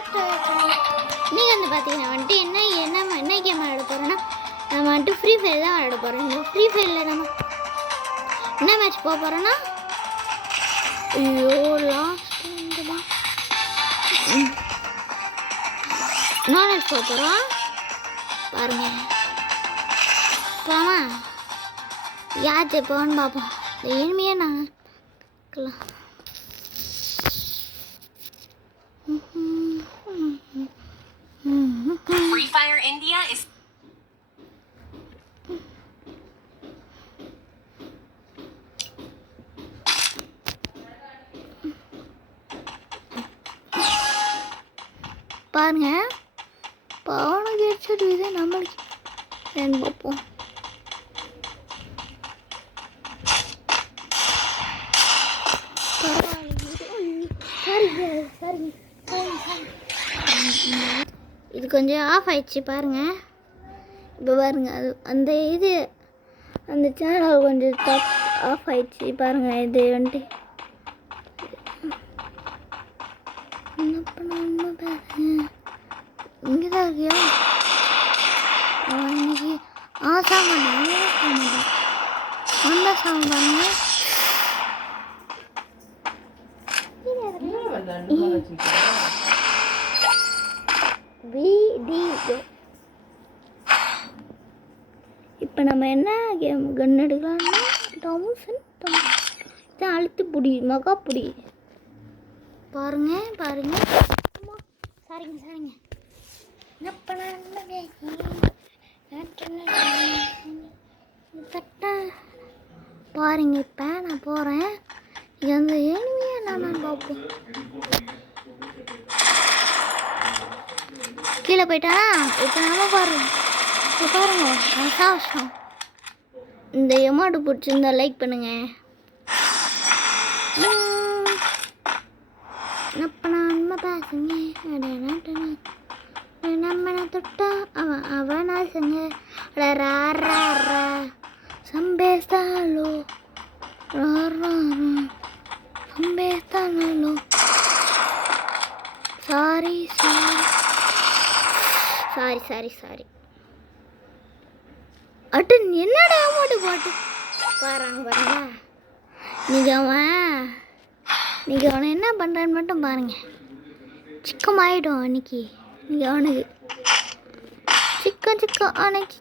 Back to நீங்கள் வந்து பார்த்தீங்கன்னா வந்துட்டு என்ன கேம் விளையாட போகிறோன்னா நம்ம வந்துட்டு ஃப்ரீ ஃபயர் தான் விளையாட போகிறோம். இந்த ஃப்ரீ ஃபயரில் நம்ம என்ன மேட்ச் போக போகிறோன்னா ஐயோ லாஸ்ட் தான் நான் மேட்ச் போக போகிறோம் பாருங்க. போகலாமா? யார் ஜெயிப்போன்னு பார்ப்போம். இந்த எனிமையை நாங்கள் Free Fire India is பாருங்க அவனுக்கு ஹெட்செட் இது நம்மளுக்கு ஏன்னு பார்ப்போம். இது கொஞ்சம் ஆஃப் ஆயிடுச்சு பாருங்க. இப்போ பாருங்க அது அந்த சேனல் கொஞ்சம் ஆஃப் ஆயிடுச்சு பாருங்க. இது வந்துட்டு என்ன பண்ண பாருங்க. இங்கே தான் இருக்கியா இன்னைக்கு சாமான் அந்த சாமான் பாருங்க. இப்போ நம்ம என்ன கேம் கன் எடுக்கலாம்னா இதான் அழுத்து புடி மகா புடி பாருங்க. சரிங்க என்ன பண்ண பாருங்க. இப்போ நான் போகிறேன். இது அந்த எனிமையா நான் பார்ப்போம். கீழே போயிட்டானா இப்போ நம்ம பாருங்க. இப்போ பாருங்க வருஷம் இந்த எமாட்டு பிடிச்சிருந்தா லைக் பண்ணுங்க. நம்ம பேசுங்க நம்ம தொட்டா அவன் ஆசுங்க சம்பேஸ்தாலோ சம்பேஸ்தானோ சாரி அட்டு என்னடா அமௌண்ட்டு போட்டு பாருங்க. நீங்கள் அவனை என்ன பண்ணுறான்னு மட்டும் பாருங்க. சிக்கமாயிடும் அன்னைக்கு நீங்கள் அவனுக்கு சிக்கன் அன்னைக்கு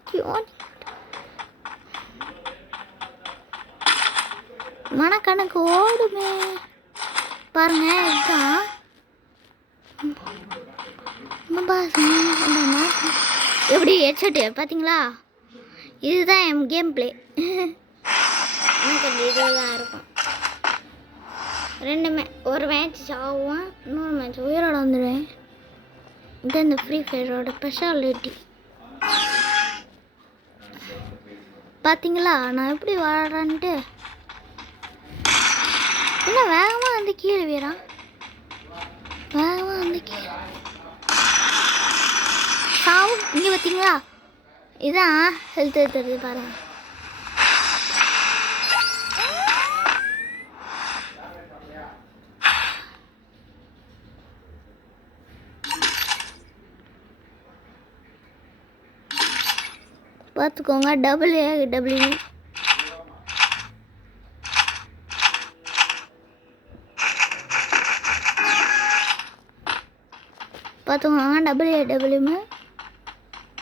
மனக்கணக்கு ஓடுமே பாருங்க. இதுதான் எப்படி ஹெட்செட்டு பார்த்தீங்களா? இதுதான் என் கேம் பிளே. கொஞ்சம் இதாக தான் இருக்கும். ஒரு மேட்ச் ஆகும், இன்னொரு மேட்ச் உயிரோட வந்துடுவேன். இதுதான் இந்த ஃப்ரீ ஃபயரோட ஸ்பெஷாலிட்டி. பார்த்தீங்களா நான் எப்படி வாடுறான்ட்டு? என்ன வேகமாக வந்து கீழே வீரான், வேகமாக வந்து கீழே சாவும். இங்கே பார்த்தீங்களா இதான் ஹெல்த் எடுத்துறது பாருங்க. பார்த்துக்கோங்க டபிள்யூ பார்த்துக்கோங்க டபிள்யூ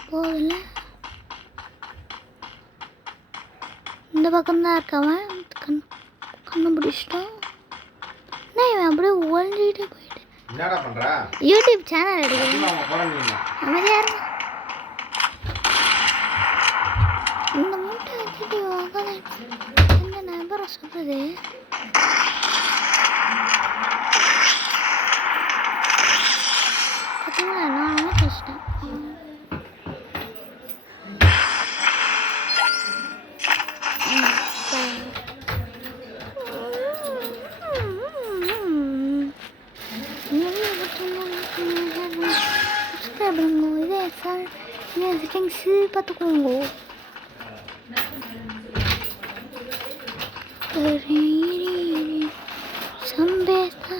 போகல. இந்த பக்கம்தான் இருக்கவன் கண்ணு பிடிச்சிட்டோம். என்ன இவன் அப்படியே ஒழிஞ்சிக்கிட்டே போயிட்டு யூடியூப் சேனல் எடுக்கிறேன். அமைதியா இருங்க. இந்த மூட்டை வச்சுட்டு இந்த நபரை சொல்றது பார்த்தீங்களா? நான் கஷ்டம். பார்த்துக்கோங்க. சம்பேஸ்தா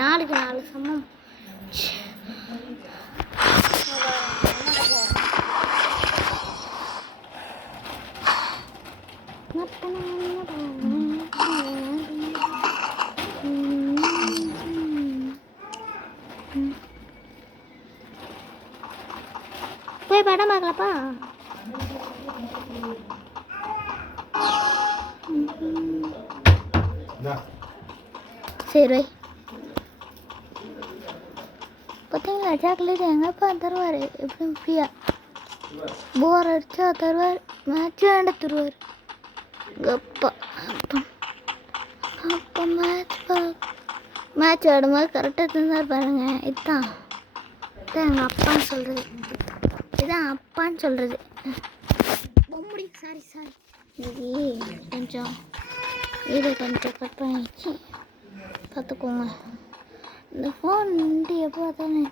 நாலுக்கு 4 சமம். போய் படம் பார்க்கலப்பா. சரி வை. பார்த்தீங்களா சாக்லேட் எங்கப்பா தருவார் எப்படியும் ஃப்ரீயாக. போர் அடிச்சா தருவார், மேட்ச் வேண்ட தருவார். அப்பா அப்பா அப்பா மேட்ச் ஆடும்போது கரெக்டாக தந்தார் பாருங்க. இதுதான் எங்கள் அப்பான்னு சொல்கிறது. இதுதான் அப்பான்னு சொல்கிறது. பொம்முடி சாரி இது கொஞ்சம் வீடு கொஞ்சம் கட் பண்ணிடுச்சு பார்த்துக்கோங்க. இந்த ஃபோன் வந்து எப்போ தானே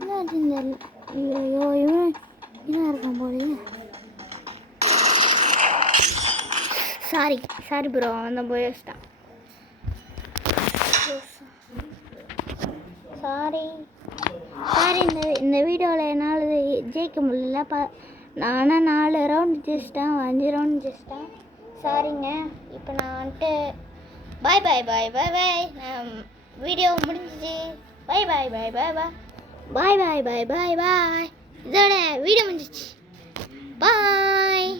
என்னாச்சு இந்த ஐயோ இவன் என்ன இருக்கான் போல. சாரி ப்ரோ, அவன் தான் போய் வச்சிட்டான். சாரி இந்த வீடியோவில் என்னால் ஜெயிக்க முடியல. நானும் 4 ரவுண்ட் ஜெயிச்சிட்டேன், 5 ரவுண்ட் ஜெயிச்சிட்டேன். சாரிங்க. இப்போ நான் வந்துட்டு பாய் பாய் பாய் பாய் பாய். வீடியோ முடிஞ்சிச்சு. பாய் பாய் பாய் பாய் பாய் பாய் பாய் பாய் பாய் பாய். இதோட வீடியோ முடிஞ்சிச்சு. பாய்.